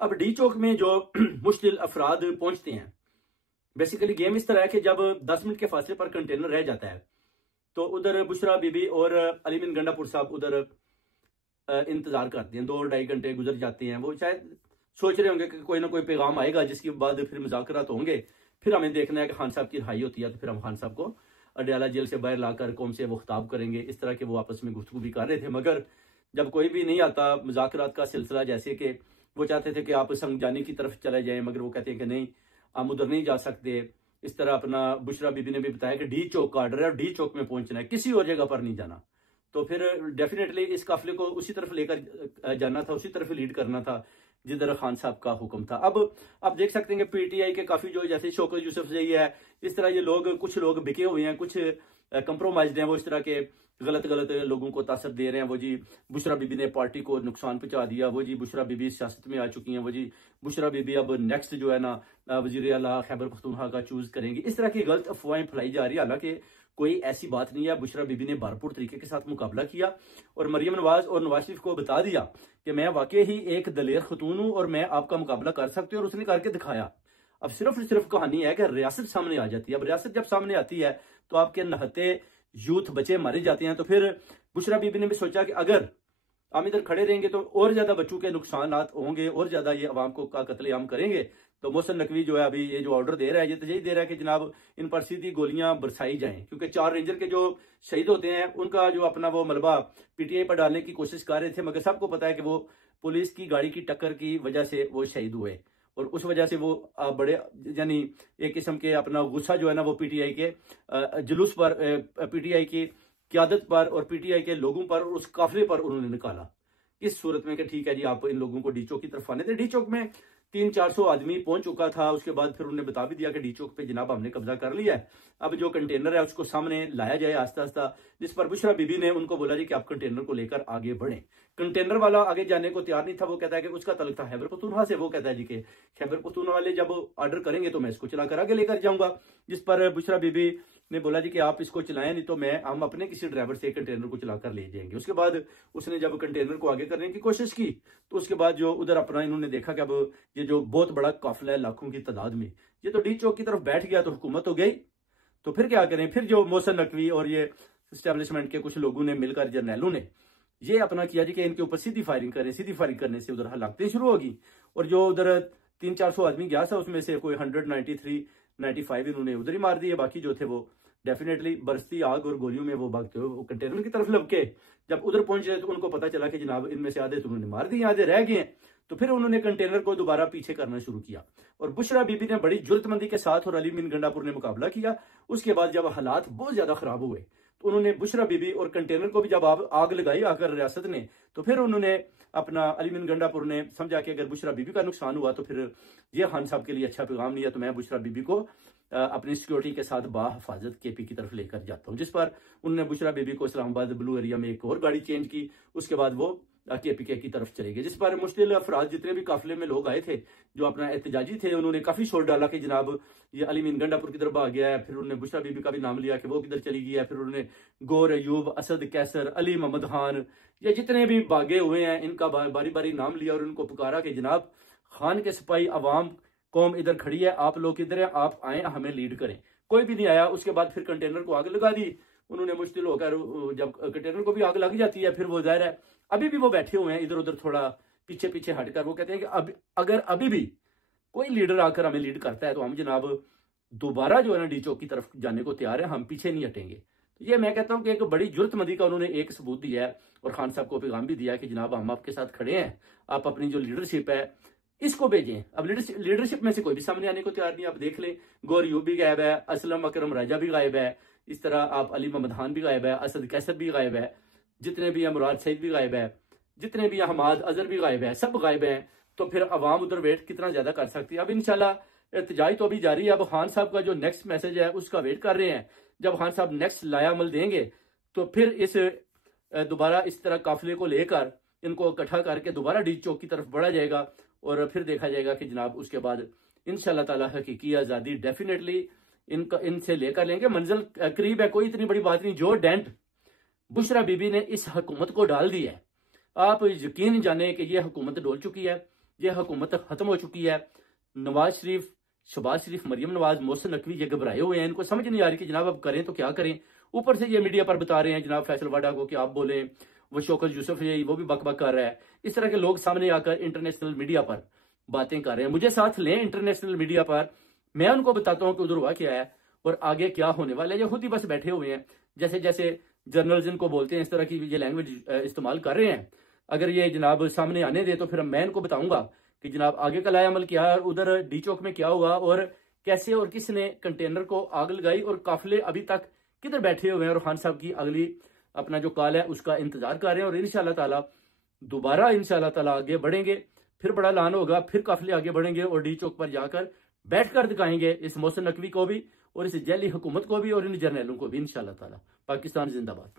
अब डी चौक में जो मुश्किल अफराद पहुंचते हैं, बेसिकली गेम इस तरह है कि जब 10 मिनट के फासले पर कंटेनर रह जाता है तो उधर बुशरा बीबी और अली मिन गंडापुर साहब उधर इंतजार करते हैं। 2-2.5 घंटे गुजर जाते हैं। वो शायद सोच रहे होंगे कि कोई ना कोई पैगाम आएगा जिसके बाद फिर मुज़ाकरात होंगे, फिर हमें देखना है कि खान साहब की रिहाई होती है तो फिर हम खान साहब को अडयाला जेल से बाहर लाकर कौम से वो खिताब करेंगे। इस तरह के वो आपस में गुफ्तगू भी कर रहे थे, मगर जब कोई भी नहीं आता मुज़ाकरात का सिलसिला, जैसे कि वो चाहते थे कि आप समझाने की तरफ चले जाएं, मगर वो कहते हैं कि नहीं, हम उधर नहीं जा सकते। इस तरह अपना बुशरा बीबी ने भी बताया कि डी चौक का ऑर्डर है और डी चौक में पहुंचना है, किसी और जगह पर नहीं जाना। तो फिर डेफिनेटली इस काफिले को उसी तरफ लेकर जाना था, उसी तरफ लीड करना था जिधर खान साहब का हुक्म था। अब आप देख सकते हैं कि पीटीआई के काफी जो जैसे शौकत यूसुफ जही है, इस तरह ये लोग, कुछ लोग बिके हुए हैं, कुछ कंप्रोमाइज्ड हैं, वो इस तरह के गलत लोगों को तासर दे रहे हैं। वो जी बुशरा बीबी ने पार्टी को नुकसान पहुंचा दिया, वो जी बुशरा बीबी सियासत में आ चुकी हैं, वो जी बुशरा बीबी अब नेक्स्ट जो है ना वजीर आला खैबर पख्तूनख्वा का चूज करेंगी। इस तरह की गलत अफवाहें फैलाई जा रही है। हालांकि कोई ऐसी बात नहीं है। बुशरा बीबी ने भरपूर तरीके के साथ मुकाबला किया और मरियम नवाज और नवाज शरीफ को बता दिया कि मैं वाकई ही एक दलेर खतून हूं और मैं आपका मुकाबला कर सकती हूँ, और उसने करके दिखाया। अब सिर्फ कहानी है कि रियासत सामने आ जाती है। अब रियासत जब सामने आती है तो आपके नहते यूथ बच्चे मारे जाते हैं। तो फिर बुशरा बीबी ने भी सोचा कि अगर हम इधर खड़े रहेंगे तो और ज्यादा बच्चों के नुकसान होंगे और ज्यादा ये अवाम को का कत्लेआम करेंगे। तो मोहसिन नकवी जो है अभी ये जो ऑर्डर दे रहा है, ये तो यही दे रहा है कि जनाब इन पर सीधी गोलियां बरसाई जाएं, क्योंकि 4 रेंजर के जो शहीद होते हैं उनका जो अपना वो मलबा पीटीआई पर डालने की कोशिश कर रहे थे, मगर सबको पता है कि वो पुलिस की गाड़ी की टक्कर की वजह से वो शहीद हुए और उस वजह से वो बड़े यानी एक किस्म के अपना गुस्सा जो है ना वो पीटीआई के जुलूस पर, पीटीआई की क्यादत पर और पीटीआई के लोगों पर और उस काफिले पर उन्होंने निकाला। इस सूरत में कि ठीक है जी, आप इन लोगों को डी चौक की तरफ आने थे। डी चौक में 300-400 आदमी पहुंच चुका था। उसके बाद फिर उन्होंने बता भी दिया कि डी चौक पे जनाब हमने कब्जा कर लिया है, अब जो कंटेनर है उसको सामने लाया जाए आस्ता आस्ता। जिस पर बुशरा बीबी ने उनको बोला जी कि आप कंटेनर को लेकर आगे बढ़ें। कंटेनर वाला आगे जाने को तैयार नहीं था। वो कहता है कि उसका तल्लुक था खैबर पख्तूनख्वा से। वो कहता है जी कि खैबर पख्तूनख्वा वाले जब ऑर्डर करेंगे तो मैं इसको चलाकर आगे लेकर जाऊंगा। जिस पर बुशरा बीबी ने बोला जी कि आप इसको चलाएं, नहीं तो हम अपने किसी ड्राइवर से कंटेनर को चलाकर ले जाएंगे। उसके बाद उसने जब कंटेनर को आगे करने की कोशिश की तो उसके बाद जो उधर अपना इन्होंने देखा कि अब ये जो बहुत बड़ा काफिला है लाखों की तादाद में, ये तो डी चौक की तरफ बैठ गया तो हुकूमत हो गई। तो फिर क्या करें? फिर जो मोहसिन नकवी और ये एस्टेब्लिशमेंट के कुछ लोगों ने मिलकर, जर्नैलों ने ये अपना किया जी कि इनके ऊपर सीधी फायरिंग करें। सीधी फायरिंग करने से उधर हलाकतें शुरू होगी और जो उधर 300-400 आदमी गया था उसमें से कोई 193-95 इन्होंने उधर ही मार दिए। बाकी जो थे वो डेफिनेटली बरसती आग और गोलियों में वो भागते हुए कंटेनर की तरफ लपके। जब उधर पहुंचे तो उनको पता चला कि जनाब इनमें से आधे तो उन्होंने मार दिए, आधे रह गए। तो फिर उन्होंने कंटेनर को दोबारा पीछे करना शुरू किया और बुशरा बीबी ने बड़ी जुर्रतमंदी के साथ और अली मिन गंडापुर ने मुकाबला किया। उसके बाद जब हालात बहुत ज्यादा खराब हुए तो उन्होंने बुशरा बीबी और कंटेनर को भी जब आग लगाई आकर रियासत ने, तो फिर उन्होंने अपना अली मिन गंडापुर ने समझा कि अगर बुशरा बीबी का नुकसान हुआ तो फिर ये खान साहब के लिए अच्छा पैगाम नहीं है, तो मैं बुशरा बीबी को अपनी सिक्योरिटी के साथ बाहिफाजत केपी की तरफ लेकर जाता हूँ। जिस पर उन्होंने बुशरा बीबी को इस्लामाबाद ब्लू एरिया में एक और गाड़ी चेंज की। उसके बाद वो केपीके की तरफ चले गए। जिस पर मुश्किल अफराद जितने भी काफिले में लोग आए थे जो अपना एहतजाजी थे, उन्होंने काफी शोर डाला कि जनाब ये अली मिन गंडापुर की तरफ आ गया है। फिर उन्होंने बुशरा बीबी का भी नाम लिया कि वो किधर चली गई है। फिर उन्होंने गौर अयूब, असद कैसर, अली मोहम्मद खान, ये जितने भी भागे हुए हैं इनका बारी बारी नाम लिया और उनको पुकारा कि जनाब खान के सिपाही अवाम कौम इधर खड़ी है, आप लोग इधर है, आप आए हमें लीड करें। कोई भी नहीं आया। उसके बाद फिर कंटेनर को आग लगा दी उन्होंने मुश्किल होकर। जब कंटेनर को भी आग लग जाती है फिर वो जाहिर है अभी भी वो बैठे हुए हैं इधर उधर थोड़ा पीछे पीछे हटकर। वो कहते हैं कि अगर अभी भी कोई लीडर आकर हमें लीड करता है तो हम जनाब दोबारा जो है ना डी चौक की तरफ जाने को तैयार है, हम पीछे नहीं हटेंगे। तो ये मैं कहता हूं कि एक बड़ी जुर्रतमंदी का उन्होंने एक सबूत दिया है और खान साहब को पैगाम भी दिया है कि जनाब हम आपके साथ खड़े हैं, आप अपनी जो लीडरशिप है इसको भेजें। अब लीडरशिप में से कोई भी सामने आने को तैयार नहीं। आप देख लें, गौर यूब भी गायब है, असलम अकरम राजा भी गायब है, इस तरह आप अली मोहम्मद खान भी गायब है, असद कैसर भी गायब है, जितने भी हैं मुराद सईद भी गायब है, जितने भी हमाद अजहर भी गायब है, सब गायब है। तो फिर अवाम उधर वेट कितना ज्यादा कर सकती है? अब इंशाल्लाह एहतजाज तो अभी जारी है। अब खान साहब का जो नेक्स्ट मैसेज है उसका वेट कर रहे हैं। जब खान साहब नेक्स्ट लायामल देंगे तो फिर इस दोबारा इस तरह काफिले को लेकर इनको इकट्ठा करके दोबारा डी चौक की तरफ बढ़ा जाएगा और फिर देखा जाएगा कि जनाब उसके बाद इंशाल्लाह ताला हकीकी आजादी डेफिनेटली इनसे लेकर लेंगे। मंजिल करीब है, कोई इतनी बड़ी बात नहीं। जो डेंट बुशरा बीबी ने इस हुकूमत को डाल दी है, आप यकीन जाने कि यह हुकूमत डोल चुकी है। ये हुकूमत खत्म हो चुकी है। नवाज शरीफ, शहबाज शरीफ, मरियम नवाज, मोहसिन नकवी ये घबराए हुए हैं, इनको समझ नहीं आ रही कि जनाब अब करें तो क्या करें। ऊपर से ये मीडिया पर बता रहे हैं जनाब फैसल वाडा को कि आप बोले, वो शौकत यूसुफ है वो भी बक बक कर रहा है। इस तरह के लोग सामने आकर इंटरनेशनल मीडिया पर बातें कर रहे हैं। मुझे साथ लें इंटरनेशनल मीडिया पर, मैं उनको बताता हूँ कि उधर हुआ क्या है और आगे क्या होने वाला है। ये खुद ही बस बैठे हुए हैं, जैसे जैसे जर्नलिज्म को बोलते हैं इस तरह की ये लैंग्वेज इस्तेमाल कर रहे हैं। अगर ये जनाब सामने आने दे तो फिर मैं इनको बताऊंगा कि जनाब आगे का लाया अमल क्या है, और उधर डी चौक में क्या हुआ और कैसे और किसने कंटेनर को आग लगाई, और काफिले अभी तक किधर बैठे हुए हैं, और खान साहब की अगली अपना जो कॉल है उसका इंतजार कर रहे हैं। और इंशाल्लाह ताला दोबारा इंशाल्लाह ताला आगे बढ़ेंगे, फिर बड़ा ऐलान होगा, फिर काफिले आगे बढ़ेंगे और डी चौक पर जाकर बैठकर दिखाएंगे इस मोहसिन नकवी को भी और इस जैली हुकूमत को भी और इन जर्नैलों को भी इंशाल्लाह ताला। पाकिस्तान जिंदाबाद।